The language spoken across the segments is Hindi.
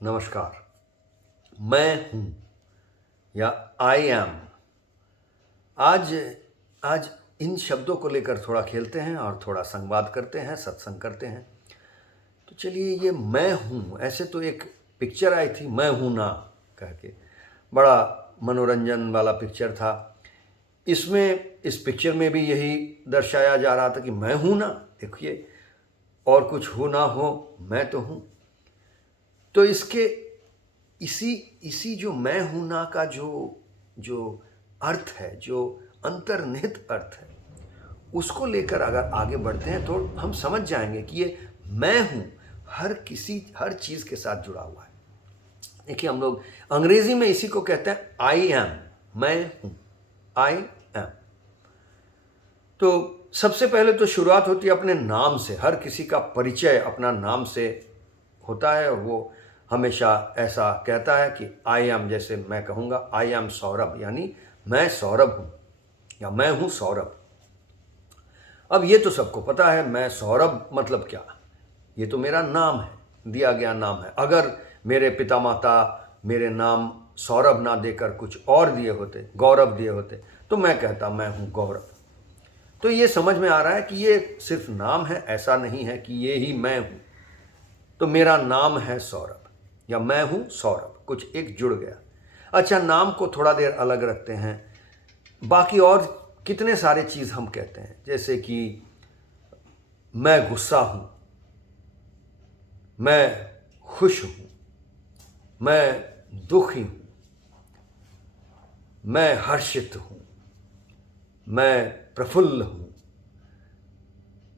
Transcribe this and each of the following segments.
नमस्कार। मैं हूँ या आई एम। आज आज इन शब्दों को लेकर थोड़ा खेलते हैं और थोड़ा संवाद करते हैं, सत्संग करते हैं। तो चलिए, ये मैं हूँ, ऐसे तो एक पिक्चर आई थी मैं हूँ ना कह के, बड़ा मनोरंजन वाला पिक्चर था। इस पिक्चर में भी यही दर्शाया जा रहा था कि मैं हूँ ना, देखिए, और कुछ हो ना हो मैं तो हूँ। तो इसके इसी इसी जो मैं हूं ना का जो अर्थ है, जो अंतर्निहित अर्थ है, उसको लेकर अगर आगे बढ़ते हैं तो हम समझ जाएंगे कि ये मैं हूं हर चीज के साथ जुड़ा हुआ है। देखिए, हम लोग अंग्रेजी में इसी को कहते हैं आई एम। मैं हूं, आई एम। तो सबसे पहले तो शुरुआत होती है अपने नाम से। हर किसी का परिचय अपना नाम से होता है और वो हमेशा ऐसा कहता है कि आई एम। जैसे मैं कहूँगा आई एम सौरभ, यानी मैं सौरभ हूँ या मैं हूँ सौरभ। अब ये तो सबको पता है, मैं सौरभ मतलब क्या, ये तो मेरा नाम है, दिया गया नाम है। अगर मेरे पिता माता मेरे नाम सौरभ ना देकर कुछ और दिए होते, गौरव दिए होते, तो मैं कहता मैं हूँ गौरव। तो ये समझ में आ रहा है कि ये सिर्फ नाम है, ऐसा नहीं है कि ये ही मैं हूँ। तो मेरा नाम है सौरभ या मैं हूँ सौरभ, कुछ एक जुड़ गया। अच्छा, नाम को थोड़ा देर अलग रखते हैं। बाकी और कितने सारे चीज़ हम कहते हैं, जैसे कि मैं गुस्सा हूँ, मैं खुश हूँ, मैं दुखी हूँ, मैं हर्षित हूँ, मैं प्रफुल्ल हूँ,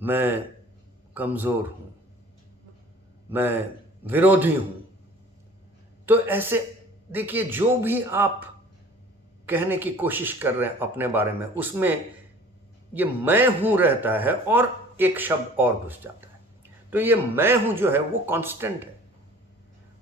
मैं कमज़ोर हूँ, मैं विरोधी हूँ। तो ऐसे देखिए, जो भी आप कहने की कोशिश कर रहे हैं अपने बारे में, उसमें ये मैं हूं रहता है और एक शब्द और घुस जाता है। तो ये मैं हूं जो है वो कांस्टेंट है।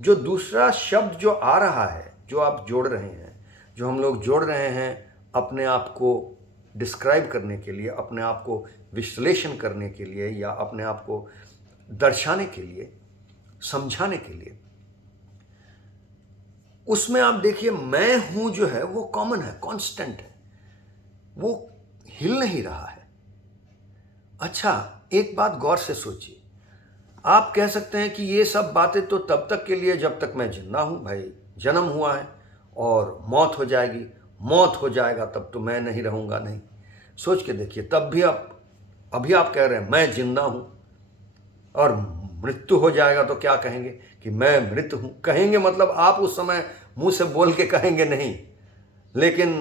जो दूसरा शब्द जो आ रहा है, जो आप जोड़ रहे हैं, जो हम लोग जोड़ रहे हैं अपने आप को डिस्क्राइब करने के लिए, अपने आप को विश्लेषण करने के लिए, या अपने आप को दर्शाने के लिए, समझाने के लिए, उसमें आप देखिए मैं हूं जो है वो कॉमन है, कांस्टेंट है, वो हिल नहीं रहा है। अच्छा, एक बात गौर से सोचिए। आप कह सकते हैं कि ये सब बातें तो तब तक के लिए जब तक मैं जिंदा हूं। भाई, जन्म हुआ है और मौत हो जाएगी, मौत हो जाएगा तब तो मैं नहीं रहूंगा। नहीं, सोच के देखिए, तब भी अभी आप कह रहे हैं मैं जिंदा हूं, और मृत्यु हो जाएगा तो क्या कहेंगे कि मैं मृत हूं। कहेंगे मतलब आप उस समय मुंह से बोल के कहेंगे नहीं, लेकिन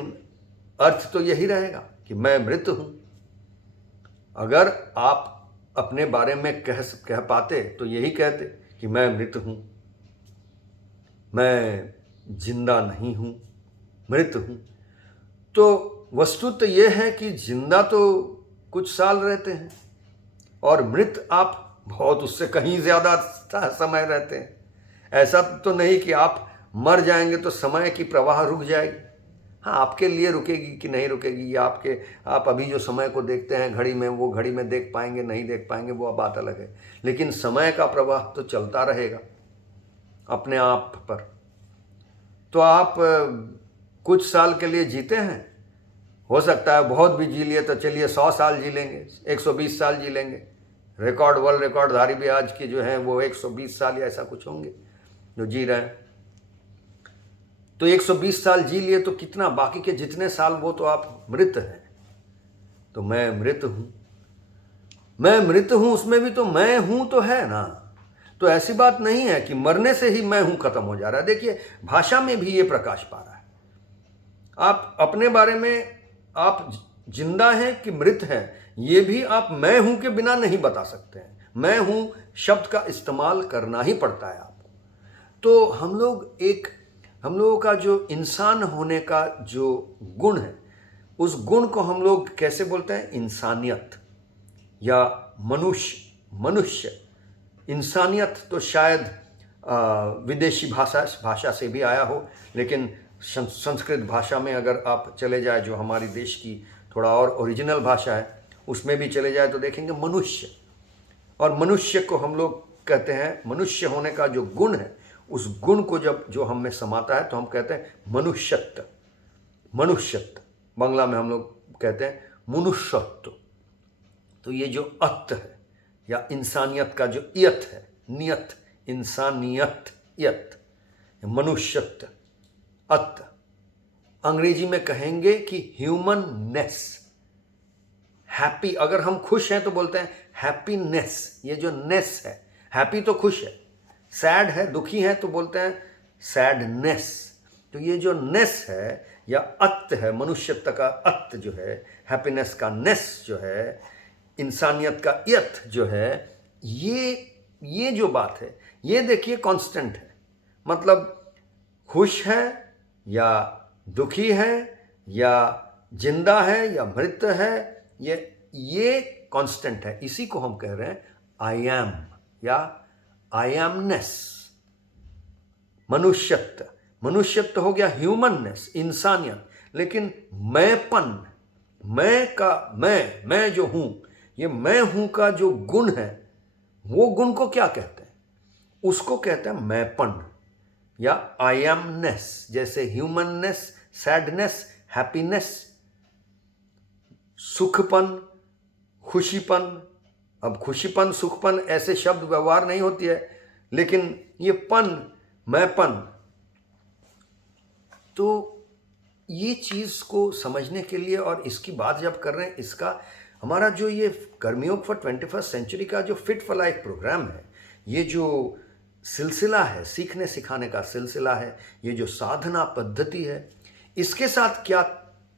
अर्थ तो यही रहेगा कि मैं मृत हूं। अगर आप अपने बारे में कह पाते तो यही कहते कि मैं मृत हूं, मैं जिंदा नहीं हूं, मृत हूं। तो वस्तुतः यह है कि जिंदा तो कुछ साल रहते हैं और मृत आप बहुत उससे कहीं ज़्यादा समय रहते हैं। ऐसा तो नहीं कि आप मर जाएंगे तो समय की प्रवाह रुक जाएगी। हाँ, आपके लिए रुकेगी कि नहीं रुकेगी, या आप अभी जो समय को देखते हैं घड़ी में, वो घड़ी में देख पाएंगे नहीं देख पाएंगे, वो बात अलग है। लेकिन समय का प्रवाह तो चलता रहेगा अपने आप पर। तो आप कुछ साल के लिए जीते हैं, हो सकता है बहुत भी जी लिए तो चलिए 100 साल जी लेंगे, 120 साल जी लेंगे। वर्ल्ड रिकॉर्डधारी भी आज के जो हैं वो 120 साल या ऐसा कुछ होंगे जो जी रहे हैं। तो 120 साल जी लिए तो कितना, बाकी के जितने साल वो तो आप मृत हैं। तो मैं मृत हूं, मैं मृत हूं, उसमें भी तो मैं हूं तो है ना। तो ऐसी बात नहीं है कि मरने से ही मैं हूं खत्म हो जा रहा है। देखिए, भाषा में भी ये प्रकाश पा रहा है। आप अपने बारे में आप जिंदा हैं कि मृत हैं, ये भी आप मैं हूं के बिना नहीं बता सकते हैं। मैं हूं शब्द का इस्तेमाल करना ही पड़ता है आपको। तो हम लोगों का जो इंसान होने का जो गुण है, उस गुण को हम लोग कैसे बोलते हैं? इंसानियत या मनुष्य। इंसानियत तो शायद विदेशी भाषा से भी आया हो, लेकिन संस्कृत भाषा में अगर आप चले जाए, जो हमारी देश की थोड़ा और ओरिजिनल भाषा है, उसमें भी चले जाए तो देखेंगे मनुष्य। और मनुष्य को हम लोग कहते हैं, मनुष्य होने का जो गुण है उस गुण को जब जो हम में समाता है तो हम कहते हैं मनुष्यत्व। मनुष्यत्व बांग्ला में हम लोग कहते हैं मनुष्यत्व। तो ये जो अत्त है या इंसानियत का जो इयत है, नियत, इंसानियत, इयत, मनुष्यत्व, अत्त, अंग्रेजी में कहेंगे कि ह्यूमननेस। हैप्पी, अगर हम खुश हैं तो बोलते हैं हैप्पीनेस। ये जो नेस है, हैप्पी तो खुश है, सैड है, दुखी है तो बोलते हैं सैडनेस। तो ये जो नेस है या अत्त है, मनुष्यत्व का अत्त जो है, हैप्पीनेस का नेस जो है, इंसानियत का यत जो है, ये जो बात है, ये देखिए कांस्टेंट है। मतलब खुश है या दुखी है या जिंदा है या मृत है, ये कांस्टेंट है। इसी को हम कह रहे हैं आई एम या आई एमनेस। मनुष्यत्व, मनुष्यत्व हो गया ह्यूमननेस, इंसानियत। लेकिन मैंपन, मैं जो हूं, ये मैं हूं का जो गुण है, वो गुण को क्या कहते हैं? उसको कहते हैं मैंपन या आई एमनेस। जैसे ह्यूमननेस, सैडनेस, हैप्पीनेस, सुखपन, खुशीपन। अब खुशीपन, सुखपन ऐसे शब्द व्यवहार नहीं होती है, लेकिन ये पन, मैंपन। तो ये चीज़ को समझने के लिए, और इसकी बात जब कर रहे हैं, इसका हमारा जो ये कर्मयोग फॉर 21st सेंचुरी का जो फिट फॉर लाइफ प्रोग्राम है, ये जो सिलसिला है, सीखने सिखाने का सिलसिला है, ये जो साधना पद्धति है, इसके साथ क्या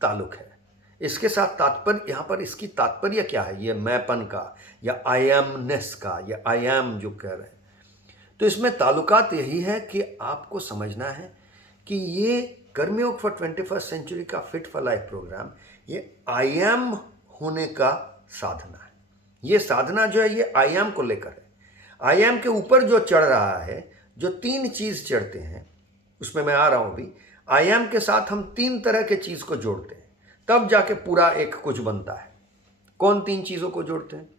ताल्लुक है? इसके साथ तात्पर्य, यहाँ पर इसकी तात्पर्य क्या है? ये मैंपन का या आई एमनेस का या आई एम जो कह रहे हैं, तो इसमें ताल्लुकात यही है कि आपको समझना है कि ये कर्मयोग फॉर 21st सेंचुरी का फिट फॉर लाइफ प्रोग्राम, ये आई एम होने का साधना है। ये साधना जो है, ये आई एम को लेकर है। आई एम के ऊपर जो चढ़ रहा है, जो 3 चीज चढ़ते हैं, उसमें मैं आ रहा हूं अभी। आई एम के साथ हम 3 तरह के चीज को जोड़ते हैं, तब जाके पूरा एक कुछ बनता है। कौन 3 चीजों को जोड़ते हैं?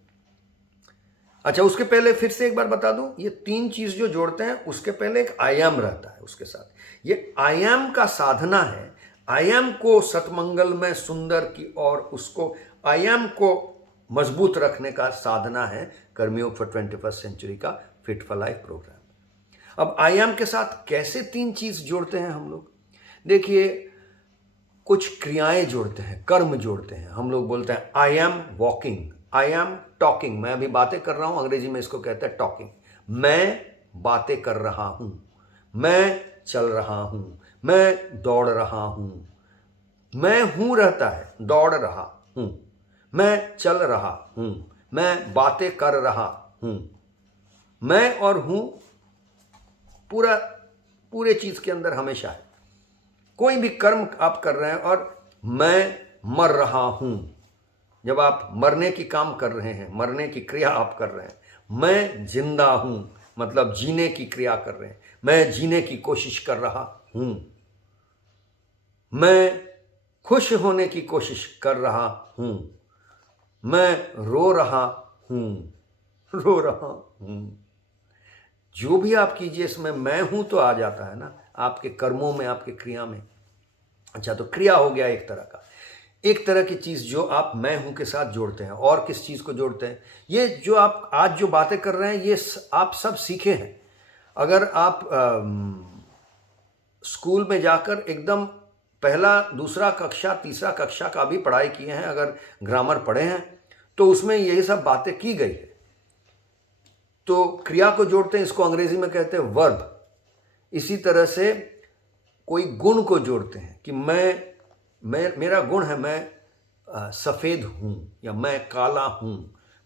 अच्छा, उसके पहले फिर से एक बार बता दूं, ये 3 चीज जो जोड़ते हैं, उसके पहले एक आई एम रहता है उसके साथ। ये आई एम का साधना है। आई एम को सतमंगल में सुंदर की और उसको आई एम को मजबूत रखने का साधना है कर्मयोग फॉर 21st सेंचुरी का फिट फॉर लाइफ प्रोग्राम। अब आई एम के साथ कैसे 3 चीज जोड़ते हैं हम लोग? देखिए, कुछ क्रियाएं जोड़ते हैं, कर्म जोड़ते हैं। हम लोग बोलते हैं I am walking, I am talking. मैं अभी बातें कर रहा हूं, अंग्रेजी में इसको कहते हैं टॉकिंग। मैं बातें कर रहा हूं, मैं चल रहा हूं, मैं दौड़ रहा हूं। मैं हूं रहता है, दौड़ रहा हूं, मैं चल रहा हूं, मैं बातें कर रहा हूं। मैं और हूं पूरे चीज के अंदर हमेशा है। कोई भी कर्म आप कर रहे हैं, और मैं मर रहा हूं, जब आप मरने की काम कर रहे हैं, मरने की क्रिया आप कर रहे हैं। मैं जिंदा हूं, मतलब जीने की क्रिया कर रहे हैं, मैं जीने की कोशिश कर रहा हूं। मैं खुश होने की कोशिश कर रहा हूं, मैं रो रहा हूं। जो भी आप कीजिए, इसमें मैं हूं तो आ जाता है ना, आपके कर्मों में, आपके क्रिया में। अच्छा, तो क्रिया हो गया एक तरह की चीज जो आप मैं हूं के साथ जोड़ते हैं। और किस चीज को जोड़ते हैं? ये जो आप आज जो बातें कर रहे हैं, ये आप सब सीखे हैं। अगर आप स्कूल में जाकर एकदम पहला, दूसरा कक्षा, तीसरा कक्षा का भी पढ़ाई किए हैं, अगर ग्रामर पढ़े हैं, तो उसमें यही सब बातें की गई है। तो क्रिया को जोड़ते हैं, इसको अंग्रेजी में कहते हैं वर्ब। इसी तरह से कोई गुण को जोड़ते हैं कि मेरा गुण है, मैं सफ़ेद हूं या मैं काला हूं,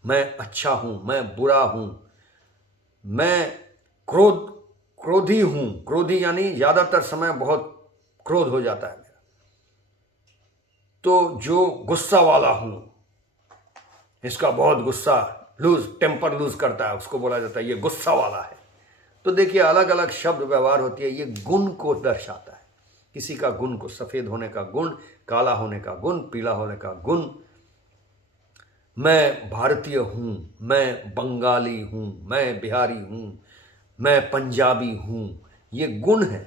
मैं अच्छा हूं, मैं बुरा हूं, मैं क्रोधी हूं। क्रोधी यानी ज़्यादातर समय बहुत क्रोध हो जाता है मेरा। तो जो गुस्सा वाला हूं, इसका बहुत गुस्सा, टेम्पर लूज करता है, उसको बोला जाता है ये गुस्सा वाला है। तो देखिए, अलग अलग शब्द व्यवहार होती है, ये गुण को दर्शाता है। किसी का गुण को, सफेद होने का गुण, काला होने का गुण, पीला होने का गुण। मैं भारतीय हूं, मैं बंगाली हूं, मैं बिहारी हूं, मैं पंजाबी हूं, ये गुण है।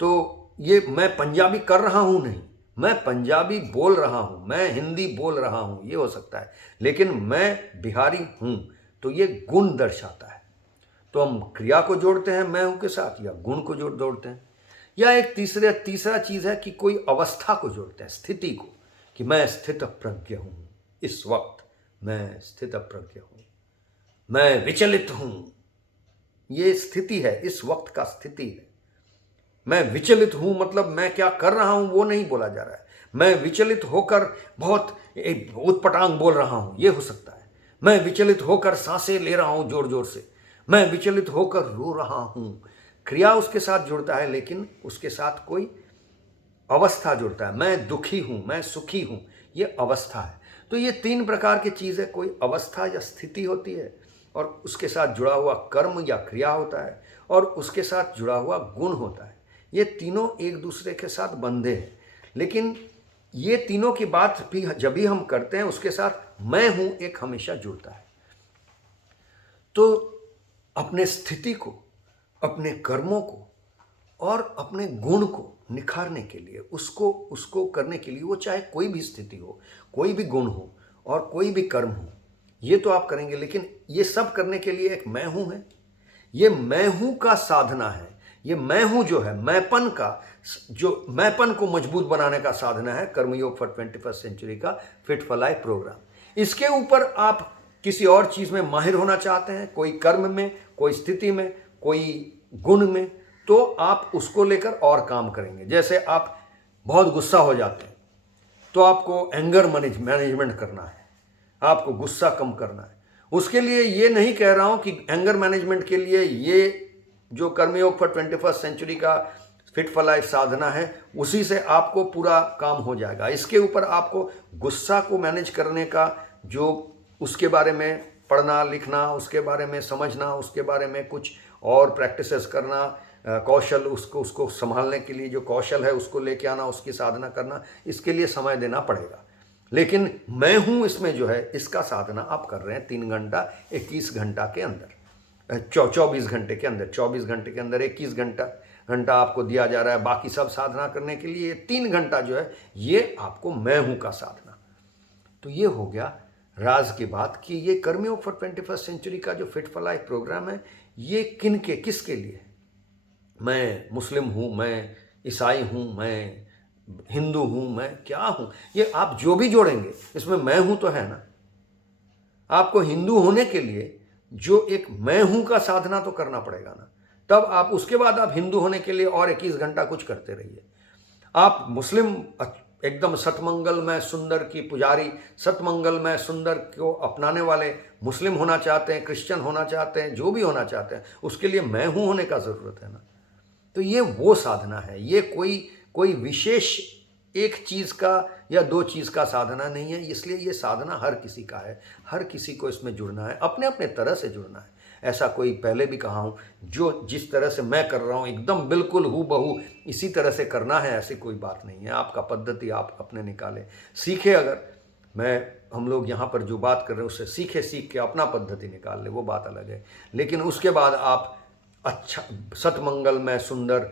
तो ये मैं पंजाबी कर रहा हूं नहीं, मैं पंजाबी बोल रहा हूं, मैं हिंदी बोल रहा हूं, ये हो सकता है, लेकिन मैं बिहारी हूं, तो ये गुण दर्शाता है। तो हम क्रिया को जोड़ते हैं मैं हूं के साथ, या गुण को जोड़ते हैं, या एक तीसरा चीज है कि कोई अवस्था को जोड़ते हैं, स्थिति को, कि मैं स्थित प्रज्ञ हूं, इस वक्त मैं स्थित प्रज्ञ हूं, मैं विचलित हूं, ये स्थिति है, इस वक्त का स्थिति है। मैं विचलित हूं मतलब मैं क्या कर रहा हूं वो नहीं बोला जा रहा है। मैं विचलित होकर बहुत उटपटांग बोल रहा हूं, ये हो सकता है। मैं विचलित होकर सांसें ले रहा हूं जोर जोर से, मैं विचलित होकर रो रहा हूं। क्रिया उसके साथ जुड़ता है, लेकिन उसके साथ कोई अवस्था जुड़ता है। मैं दुखी हूं, मैं सुखी हूं, ये अवस्था है। तो ये 3 प्रकार की चीज़ है, कोई अवस्था या स्थिति होती है, और उसके साथ जुड़ा हुआ कर्म या क्रिया होता है, और उसके साथ जुड़ा हुआ गुण होता है। ये तीनों एक दूसरे के साथ बंधे हैं, लेकिन ये तीनों की बात भी जब भी हम करते हैं उसके साथ मैं हूं एक हमेशा जुड़ता है। तो अपने स्थिति को, अपने कर्मों को और अपने गुण को निखारने के लिए, उसको करने के लिए, वो चाहे कोई भी स्थिति हो, कोई भी गुण हो और कोई भी कर्म हो, ये तो आप करेंगे, लेकिन ये सब करने के लिए एक मैं हूं है। ये मैं हूं का साधना है। ये मैं हूं जो है, मैंपन का, जो मैंपन को मजबूत बनाने का साधना है कर्मयोग फॉर 21st सेंचुरी का फिट फॉर लाइफ प्रोग्राम। इसके ऊपर आप किसी और चीज में माहिर होना चाहते हैं, कोई कर्म में, कोई स्थिति में, कोई गुण में, तो आप उसको लेकर और काम करेंगे। जैसे आप बहुत गुस्सा हो जाते हैं, तो आपको एंगर मैनेजमेंट करना है, आपको गुस्सा कम करना है। उसके लिए ये नहीं कह रहा हूं कि एंगर मैनेजमेंट के लिए ये जो कर्मयोग फॉर 21st सेंचुरी का फिट फॉर लाइफ साधना है, उसी से आपको पूरा काम हो जाएगा। इसके ऊपर आपको गुस्सा को मैनेज करने का जो उसके बारे में पढ़ना लिखना, उसके बारे में समझना, उसके बारे में कुछ और प्रैक्टिसेस करना, कौशल, उसको संभालने के लिए जो कौशल है उसको लेके आना, उसकी साधना करना, इसके लिए समय देना पड़ेगा। लेकिन मैं हूं इसमें जो है, इसका साधना आप कर रहे हैं 3 घंटा 21 घंटा के अंदर, 24 घंटे के अंदर, 24 घंटे के अंदर 21 घंटा आपको दिया जा रहा है बाकी सब साधना करने के लिए। 3 घंटा जो है ये आपको मैं हूं का साधना। तो ये हो गया राज की बात कि ये कर्मयोग फॉर 21st सेंचुरी का जो फिट फॉर लाइफ प्रोग्राम है, ये किसके लिए। मैं मुस्लिम हूँ, मैं ईसाई हूँ, मैं हिंदू हूँ, मैं क्या हूँ, ये आप जो भी जोड़ेंगे इसमें मैं हूँ तो है ना। आपको हिंदू होने के लिए जो एक मैं हूँ का साधना तो करना पड़ेगा ना, तब आप उसके बाद आप हिंदू होने के लिए और 21 घंटा कुछ करते रहिए। आप मुस्लिम एकदम सतमंगल में सुंदर की पुजारी, सतमंगल में सुंदर को अपनाने वाले मुस्लिम होना चाहते हैं, क्रिश्चियन होना चाहते हैं, जो भी होना चाहते हैं, उसके लिए मैं हूँ होने का ज़रूरत है ना। तो ये वो साधना है, ये कोई विशेष एक चीज़ का या 2 चीज़ का साधना नहीं है। इसलिए ये साधना हर किसी का है, हर किसी को इसमें जुड़ना है, अपने अपने तरह से जुड़ना है। ऐसा कोई, पहले भी कहा हूँ, जो जिस तरह से मैं कर रहा हूँ एकदम बिल्कुल हूबहू इसी तरह से करना है, ऐसी कोई बात नहीं है। आपका पद्धति आप अपने निकालें, सीखे। अगर हम लोग यहाँ पर जो बात कर रहे हैं उससे सीख के अपना पद्धति निकाल ले, वो बात अलग है। लेकिन उसके बाद आप अच्छा सतमंगल में सुंदर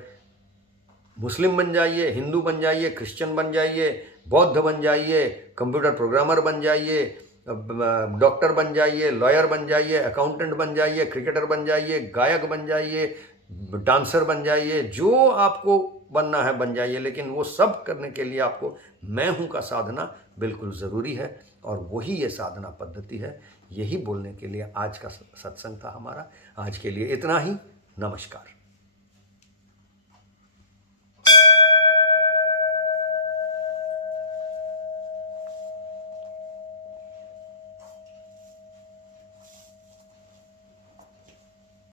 मुस्लिम बन जाइए, हिंदू बन जाइए, क्रिश्चियन बन जाइए, बौद्ध बन जाइए, कंप्यूटर प्रोग्रामर बन जाइए, डॉक्टर बन जाइए, लॉयर बन जाइए, अकाउंटेंट बन जाइए, क्रिकेटर बन जाइए, गायक बन जाइए, डांसर बन जाइए, जो आपको बनना है बन जाइए। लेकिन वो सब करने के लिए आपको मैं हूँ का साधना बिल्कुल ज़रूरी है, और वही ये साधना पद्धति है। यही बोलने के लिए आज का सत्संग था हमारा। आज के लिए इतना ही। नमस्कार।